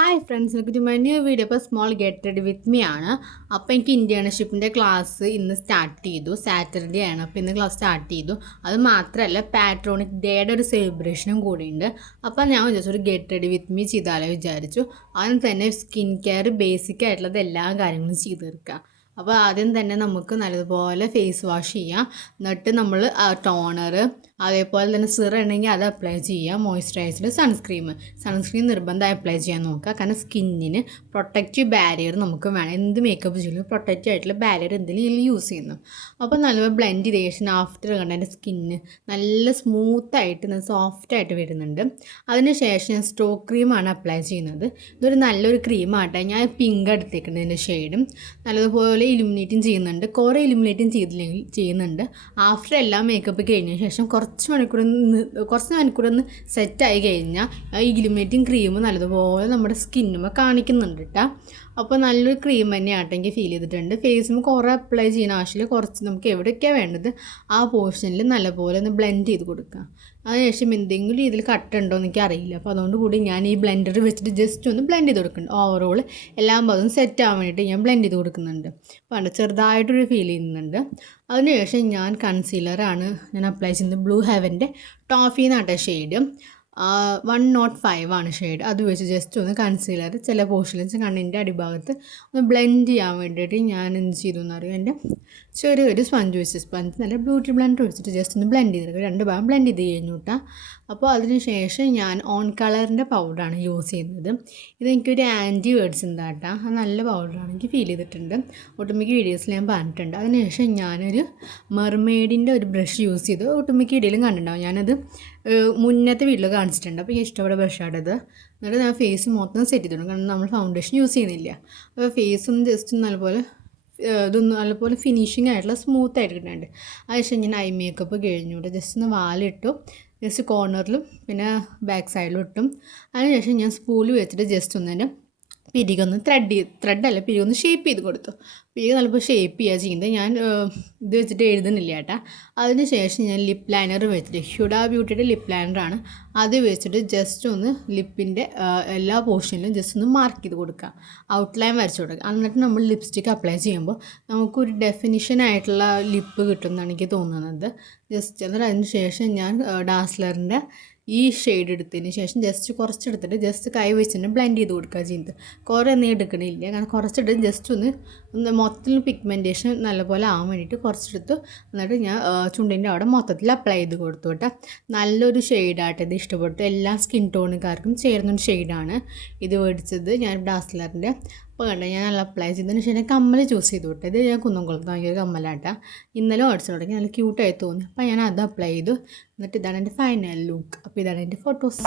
Hi friends, welcome to my new video. ഇപ്പോൾ small get ready with me ആണ്. അപ്പോൾ എനിക്ക് ഇന്റേൺഷിപ്പിൻ്റെ ക്ലാസ് ഇന്ന് സ്റ്റാർട്ട് ചെയ്തു. സാറ്റർഡേ ആണ്, അപ്പോൾ ഇന്ന് ക്ലാസ് സ്റ്റാർട്ട് ചെയ്തു. അത് മാത്രമല്ല പാട്രോണിക് ഡേയുടെ ഒരു സെലിബ്രേഷനും കൂടിയുണ്ട്. അപ്പോൾ ഞാൻ വിചാരിച്ചു ഒരു ഗെറ്റ് റെഡി വിത്ത് മീ ചെയ്താലോ വിചാരിച്ചു. അതിന് തന്നെ സ്കിൻ കെയർ ബേസിക് ആയിട്ടുള്ളത് എല്ലാ കാര്യങ്ങളും ചെയ്ത് തീർക്കാം. അപ്പോൾ ആദ്യം തന്നെ നമുക്ക് നല്ലതുപോലെ ഫേസ് വാഷ് ചെയ്യാം. എന്നിട്ട് നമ്മൾ ടോണർ, അതേപോലെ തന്നെ സിറം ഉണ്ടെങ്കിൽ അത് അപ്ലൈ ചെയ്യുക. മോയ്സ്ചറൈസർ, സൺസ്ക്രീൻ നിർബന്ധമായി അപ്ലൈ ചെയ്യാൻ നോക്കുക. കാരണം സ്കിന്നിന് പ്രൊട്ടക്റ്റീവ് ബാരിയർ നമുക്ക് വേണം. എന്ത് മേക്കപ്പ് ചെയ്യലും പ്രൊട്ടക്റ്റീവ് ആയിട്ടുള്ള ബാരിയർ എന്തെങ്കിലും യൂസ് ചെയ്യുന്നു. അപ്പോൾ നല്ലപോലെ ബ്ലെൻഡ് ചെയ്ത ശേഷം ആഫ്റ്റർ കണ്ട എൻ്റെ സ്കിന്ന് നല്ല സ്മൂത്തായിട്ട് നല്ല സോഫ്റ്റായിട്ട് വരുന്നുണ്ട്. അതിനുശേഷം ഞാൻ സ്ട്രോക്ക് ക്രീമാണ് അപ്ലൈ ചെയ്യുന്നത്. ഇതൊരു നല്ലൊരു ക്രീമാട്ടെ. ഞാൻ പിങ്ക് എടുത്തേക്കുന്നത് ഇതിൻ്റെ ഷെയ്ഡും നല്ലതുപോലെ ഇലുമിനേറ്റും ചെയ്യുന്നുണ്ട്. കുറേ ഇലുമിനേറ്റും ചെയ്യുന്നുണ്ട്. ആഫ്റ്റർ എല്ലാം മേക്കപ്പ് കഴിഞ്ഞ ശേഷം കുറച്ച് മണിക്കൂറൊന്ന് സെറ്റായി കഴിഞ്ഞാൽ ഈ ഇലുമിനേറ്റിംഗ് ക്രീം നല്ലതുപോലെ നമ്മുടെ സ്കിന്നുമ്പോൾ കാണിക്കുന്നുണ്ട് കേട്ടോ. അപ്പോൾ നല്ലൊരു ക്രീം തന്നെയാട്ടെ എനിക്ക് ഫീൽ ചെയ്തിട്ടുണ്ട്. ഫേസിന് കുറേ അപ്ലൈ ചെയ്യുന്ന ആവശ്യമില്ല. കുറച്ച് നമുക്ക് എവിടെയൊക്കെയാണ് വേണ്ടത് ആ പോർഷനിൽ നല്ലപോലെ ഒന്ന് ബ്ലെൻഡ് ചെയ്ത് കൊടുക്കുക. അതിനുശേഷം എന്തെങ്കിലും രീതിയിൽ കട്ടുണ്ടോ എന്ന് എനിക്ക് അറിയില്ല. അപ്പോൾ അതുകൊണ്ട് കൂടി ഞാൻ ഈ ബ്ലെൻഡർ വെച്ചിട്ട് ജസ്റ്റ് ഒന്ന് ബ്ലെൻഡ് ചെയ്ത് കൊടുക്കുന്നുണ്ട്. ഓവറോൾ എല്ലാം ഭാഗത്തും സെറ്റ് ആവാൻ വേണ്ടിയിട്ട് ഞാൻ ബ്ലെൻഡ് ചെയ്ത് കൊടുക്കുന്നുണ്ട്. അപ്പോൾ ചെറുതായിട്ടൊരു ഫീൽ ചെയ്യുന്നുണ്ട്. അതിനുശേഷം ഞാൻ കൺസീലറാണ് ഞാൻ അപ്ലൈ ചെയ്യുന്നത്. ബ്ലൂ ഹെവൻ്റെ ടോഫി എന്നാട്ടെ ഷെയ്ഡ്. 105 ആണ് ഷെയ്ഡ്. അത് വെച്ച് ജസ്റ്റ് ഒന്ന് കൺസീലർ ചില പോർഷൻസ് കണ്ണിൻ്റെ അടിഭാഗത്ത് ഒന്ന് ബ്ലെൻഡ് ചെയ്യാൻ വേണ്ടിയിട്ട് ഞാൻ എന്ത് ചെയ്തു എന്നറിയാം, എൻ്റെ ചെറിയൊരു സ്പഞ്ച് നല്ല ബ്യൂട്ടി ബ്ലെൻഡർ വെച്ചിട്ട് ജസ്റ്റ് ഒന്ന് ബ്ലെൻഡ് ചെയ്തെടുക്കുക. രണ്ട് ഭാഗം ബ്ലെൻഡ് ചെയ്ത് കഴിഞ്ഞു കേട്ടോ. അപ്പോൾ അതിന് ശേഷം ഞാൻ ഓൺ കളറിൻ്റെ പൗഡറാണ് യൂസ് ചെയ്യുന്നത്. ഇതെനിക്കൊരു ആൻറ്റി വേർഡ്സ് എന്താ കേട്ടോ, അത് നല്ല പൗഡറാണ്, എനിക്ക് ഫീൽ ചെയ്തിട്ടുണ്ട്. ഒട്ടുമിക്ക വീഡിയോസിൽ ഞാൻ പറഞ്ഞിട്ടുണ്ട്. അതിനുശേഷം ഞാനൊരു മെർമെയ്ഡിൻ്റെ ഒരു ബ്രഷ് യൂസ് ചെയ്തു. ഒട്ടുമിക്ക വീഡിയോയിലും കണ്ടിട്ടുണ്ടാവും, ഞാനത് മുന്നത്തെ വീട്ടിൽ കാണിച്ചിട്ടുണ്ട്. അപ്പോൾ എനിക്ക് ഇഷ്ടപ്പെട്ട ബ്രഷാണത്. എന്നിട്ട് ഞാൻ ഫേസ് മൊത്തം സെറ്റ് ചെയ്തിട്ടുണ്ട്. കാരണം നമ്മൾ ഫൗണ്ടേഷൻ യൂസ് ചെയ്യുന്നില്ല. അപ്പോൾ ഫേസും ജസ്റ്റ് നല്ലപോലെ ഇതൊന്നും നല്ലപോലെ ഫിനിഷിംഗ് ആയിട്ടുള്ള സ്മൂത്തായിട്ട് കിട്ടുന്നുണ്ട്. അതിനുശേഷം ഞാൻ ഐ മേക്കപ്പ് കഴിഞ്ഞു. ജസ്റ്റ് ഒന്ന് വാലിട്ടു, ജസ്റ്റ് കോർണറിലും പിന്നെ ബാക്ക് സൈഡിലും ഇട്ടും. അതിനുശേഷം ഞാൻ സ്പൂല് വെച്ചിട്ട് ജസ്റ്റ് ഒന്നിൻ്റെ പിരികൊന്ന് പിരികൊന്ന് ഷേപ്പ് ചെയ്ത് കൊടുത്തു. പിരിക് നല്ലപ്പോൾ ഷേപ്പ് ചെയ്യുക ചെയ്യുന്നത്. ഞാൻ ഇത് വെച്ചിട്ട് എഴുതുന്നില്ല കേട്ടോ. അതിന് ശേഷം ഞാൻ ലിപ്പ് ലൈനർ വെച്ചിട്ട് ഹ്യൂഡ ബ്യൂട്ടിയുടെ ലിപ്പ് ലൈനറാണ്, അത് വെച്ചിട്ട് ജസ്റ്റ് ഒന്ന് ലിപ്പിൻ്റെ എല്ലാ പോർഷനിലും ജസ്റ്റ് ഒന്ന് മാർക്ക് ചെയ്ത് കൊടുക്കുക, ഔട്ട്ലൈൻ വരച്ച് കൊടുക്കുക. എന്നിട്ട് നമ്മൾ ലിപ്സ്റ്റിക്ക് അപ്ലൈ ചെയ്യുമ്പോൾ നമുക്കൊരു ഡെഫിനിഷനായിട്ടുള്ള ലിപ്പ് കിട്ടുമെന്നാണ് എനിക്ക് തോന്നുന്നത്. ജസ്റ്റ് എന്നിട്ട് അതിന് ശേഷം ഞാൻ ഡാസ്ലറിൻ്റെ ഈ ഷെയ്ഡ് എടുത്തതിന് ശേഷം ജസ്റ്റ് കുറച്ചെടുത്തിട്ട് ജസ്റ്റ് കൈ വെച്ചിട്ട് ബ്ലെൻഡ് ചെയ്ത് കൊടുക്കുക ചെയ്യുന്നത്. കുറേ ഒന്നും എടുക്കണില്ല, കാരണം കുറച്ചെടുത്ത് ജസ്റ്റ് ഒന്ന് മൊത്തത്തിൽ പിഗ്മെൻറ്റേഷൻ നല്ലപോലെ ആവാൻ വേണ്ടിയിട്ട് കുറച്ചെടുത്തു. എന്നിട്ട് ഞാൻ ചുണ്ടിൻ്റെ അവിടെ മൊത്തത്തിൽ അപ്ലൈ ചെയ്ത് കൊടുത്തു കേട്ടോ. നല്ലൊരു ഷെയ്ഡായിട്ട് ഇത് ഇഷ്ടപ്പെട്ടു. എല്ലാ സ്കിൻ ടോണുകാർക്കും ചേർന്നൊരു ഷെയ്ഡാണ് ഇത് മേടിച്ചത് ഞാൻ ഡാസ്ലറിൻ്റെ. അപ്പോൾ കണ്ട ഞാൻ നല്ല അപ്ലൈ ചെയ്തതിന് ശേഷം കമ്മൽ ചൂസ് ചെയ്തു വിട്ടു. ഇത് ഞാൻ കുന്നംകുളത്ത് വാങ്ങിയൊരു കമ്മലാട്ടാ. ഇന്നലെ മേടിച്ചു തുടങ്ങി, നല്ല ക്യൂട്ടായി തോന്നി. അപ്പോൾ ഞാൻ അത് അപ്ലൈ ചെയ്തു. എന്നിട്ട് ഇതാണ് എൻ്റെ ഫൈനൽ ലുക്ക്. അപ്പോൾ ഇതാണ് എൻ്റെ ഫോട്ടോസ്.